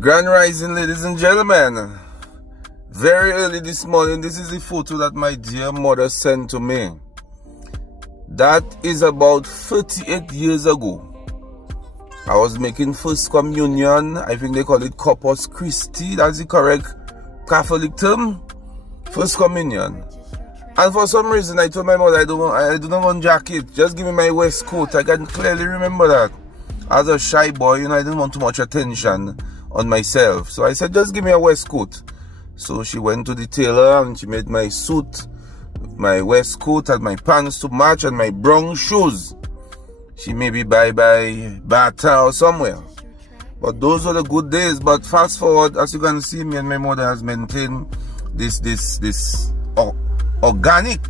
Grand Rising, ladies and gentlemen. Very early this morning, this is the photo that my dear mother sent to me. That is about 38 years ago. I was making first communion. I think they call it Corpus Christi. That's the correct Catholic term. First communion. And for some reason, I told my mother, I do not want jacket. Just give me my waistcoat. I can clearly remember that. As a shy boy, I didn't want too much attention on myself. So I said, just give me a waistcoat. So she went to the tailor and she made my suit, my waistcoat and my pants to match and my brown shoes. She maybe buy by Bata or somewhere. But those were the good days. But fast forward, as you can see, me and my mother has maintained this organic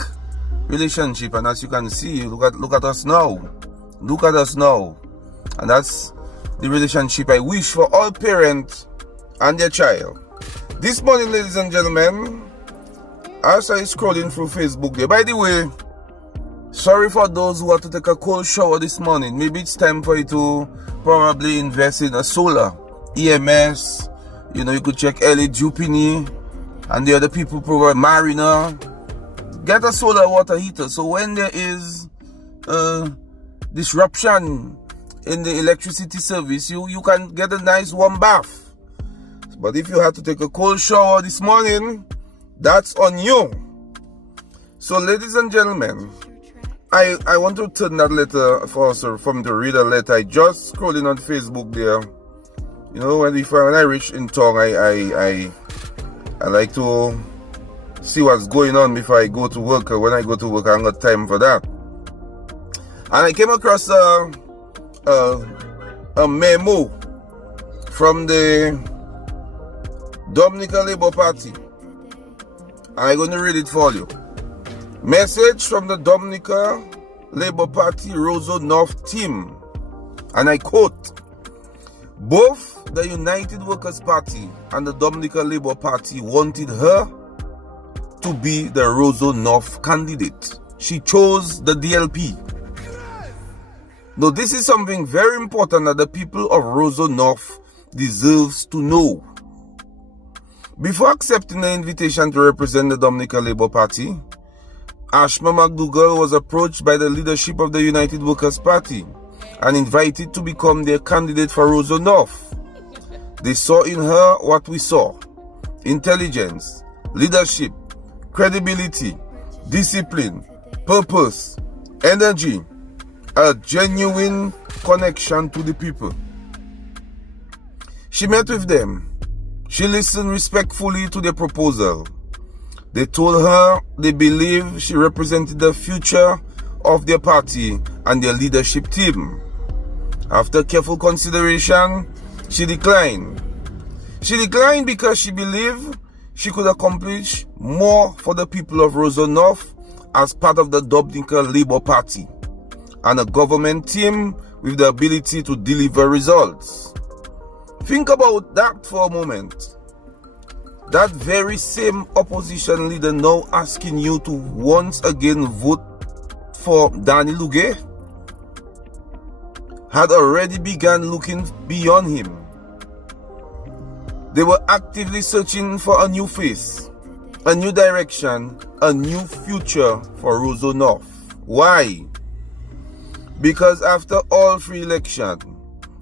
relationship. And as you can see, look at us now. Look at us now. And that's the relationship I wish for all parents and their child. This morning, ladies and gentlemen, as I scrolling through Facebook there, by the way, sorry for those who have to take a cold shower this morning. Maybe it's time for you to probably invest in a solar, EMS, you could check LA Jupini and the other people provide Mariner. Get a solar water heater so when there is disruption in the electricity service, you can get a nice warm bath. But if you had to take a cold shower this morning, that's on you. So ladies and gentlemen, I want to turn that letter for me to read a letter. I just scrolling on Facebook there. When I reach in town, I like to see what's going on before I go to work. When I go to work, I haven't got time for that. And I came across a memo from the Dominica Labour Party. I'm going to read it for you. Message from the Dominica Labour Party Roseau North team. And I quote, both the United Workers' Party and the Dominica Labour Party wanted her to be the Roseau North candidate. She chose the DLP. Now, this is something very important that the people of Roseau North deserves to know. Before accepting the invitation to represent the Dominica Labour Party, Ashma McDougall was approached by the leadership of the United Workers' Party and invited to become their candidate for Roseau North. They saw in her what we saw: intelligence, leadership, credibility, discipline, purpose, energy, a genuine connection to the people. She met with them. She listened respectfully to their proposal. They told her they believe she represented the future of their party and their leadership team. After careful consideration, she declined. She declined because she believed she could accomplish more for the people of Roseau North as part of the Dominica Labour Party and a government team with the ability to deliver results. Think about that for a moment. That very same opposition leader now asking you to once again vote for Danny Luge had already begun looking beyond him. They were actively searching for a new face, a new direction, a new future for Roseau North. Why? Because after all three elections,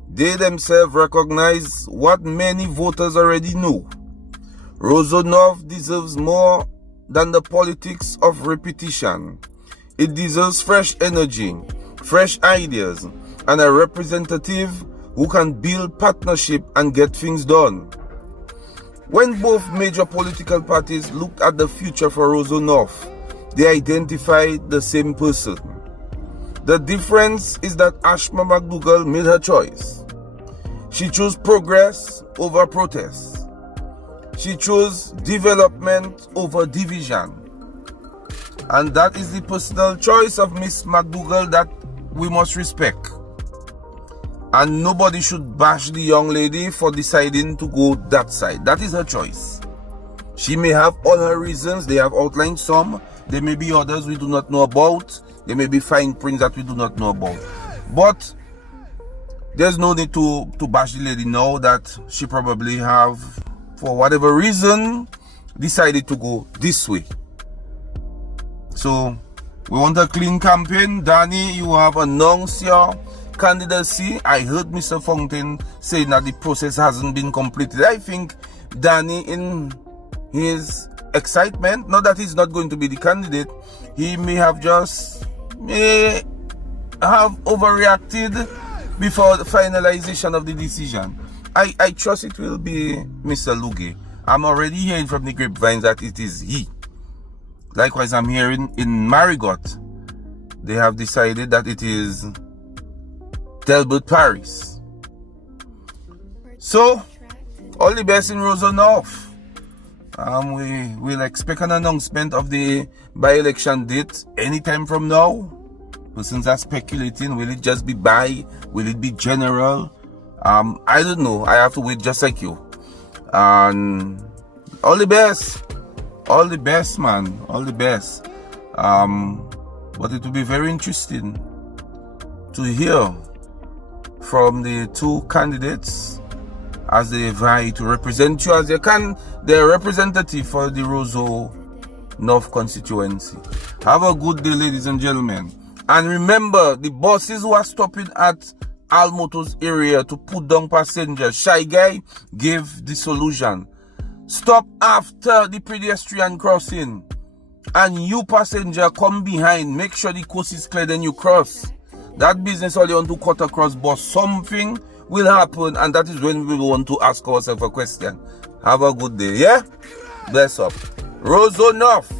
they themselves recognize what many voters already knew. Roseau North deserves more than the politics of repetition. It deserves fresh energy, fresh ideas, and a representative who can build partnership and get things done. When both major political parties looked at the future for Roseau North, they identified the same person. The difference is that Ashma McDougall made her choice. She chose progress over protest. She chose development over division. And that is the personal choice of Miss McDougall that we must respect. And nobody should bash the young lady for deciding to go that side. That is her choice. She may have all her reasons. They have outlined some. There may be others we do not know about. There may be fine prints that we do not know about. But there's no need to bash the lady now that she probably have, for whatever reason, decided to go this way. So we want a clean campaign. Danny, you have announced your candidacy. I heard Mr. Fountain saying that the process hasn't been completed. I think Danny, in his excitement, not that he's not going to be the candidate, he may have overreacted before the finalization of the decision. I trust it will be Mr. Luge. I'm already hearing from the grapevines that it is he. Likewise, I'm hearing in Marigot, they have decided that it is Delbert Paris. So, all the best in Roseau North. We will expect an announcement of the by-election date anytime from now. Persons are speculating, will it just be by? Will it be general? I don't know. I have to wait just like you. And all the best. All the best, man. All the best. But it will be very interesting to hear from the two candidates as they vie to represent you as their representative for the Roseau North constituency. Have a good day, ladies and gentlemen. And remember, the buses who are stopping at Almoto's area to put down passengers, Shy Guy gave the solution. Stop after the pedestrian crossing, and you passenger come behind. Make sure the coast is clear, then you cross. That business all you want to cut across, but something will happen, and that is when we want to ask ourselves a question. Have a good day, yeah? Bless up. Roseau North.